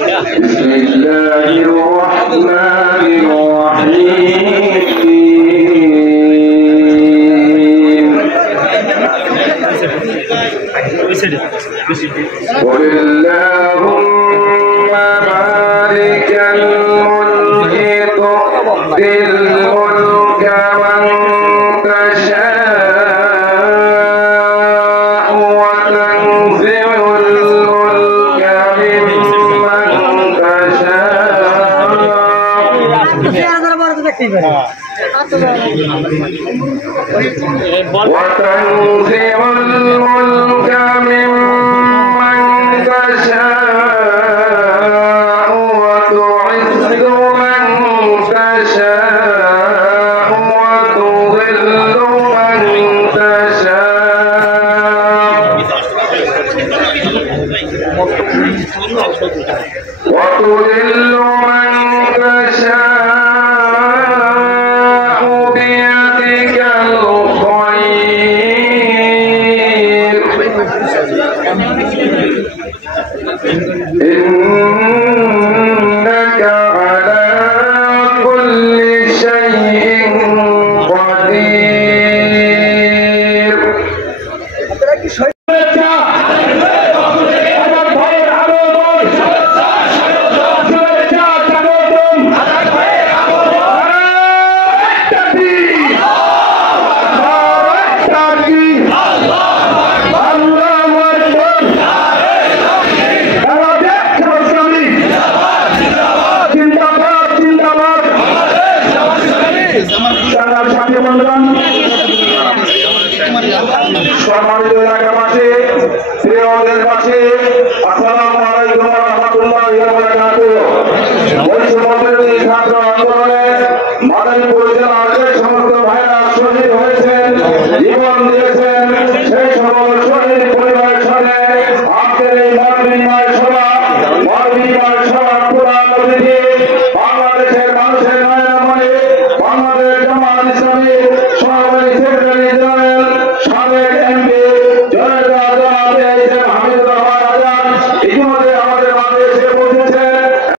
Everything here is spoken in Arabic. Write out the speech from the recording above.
بسم الله الرحمن الرحيم قل اللهم مالك الملك تؤتي الملك من تشاء وتنزع الملك ممن تشاء وتنزع الملك ممن تشاء وتعز من تشاء وتضل من تشاء وتضل من تشاء بيدك الخير إنك على كل شيء قدير সম্মানিত এলাকাবাসী, প্রিয় দেশবাসী, আসসালামু আলাইকুম ওয়া রাহমাতুল্লাহি ওয়া বারাকাতুহু। বৈষম্যবিরোধী ছাত্র আন্দোলনে মাদারীপুর জেলা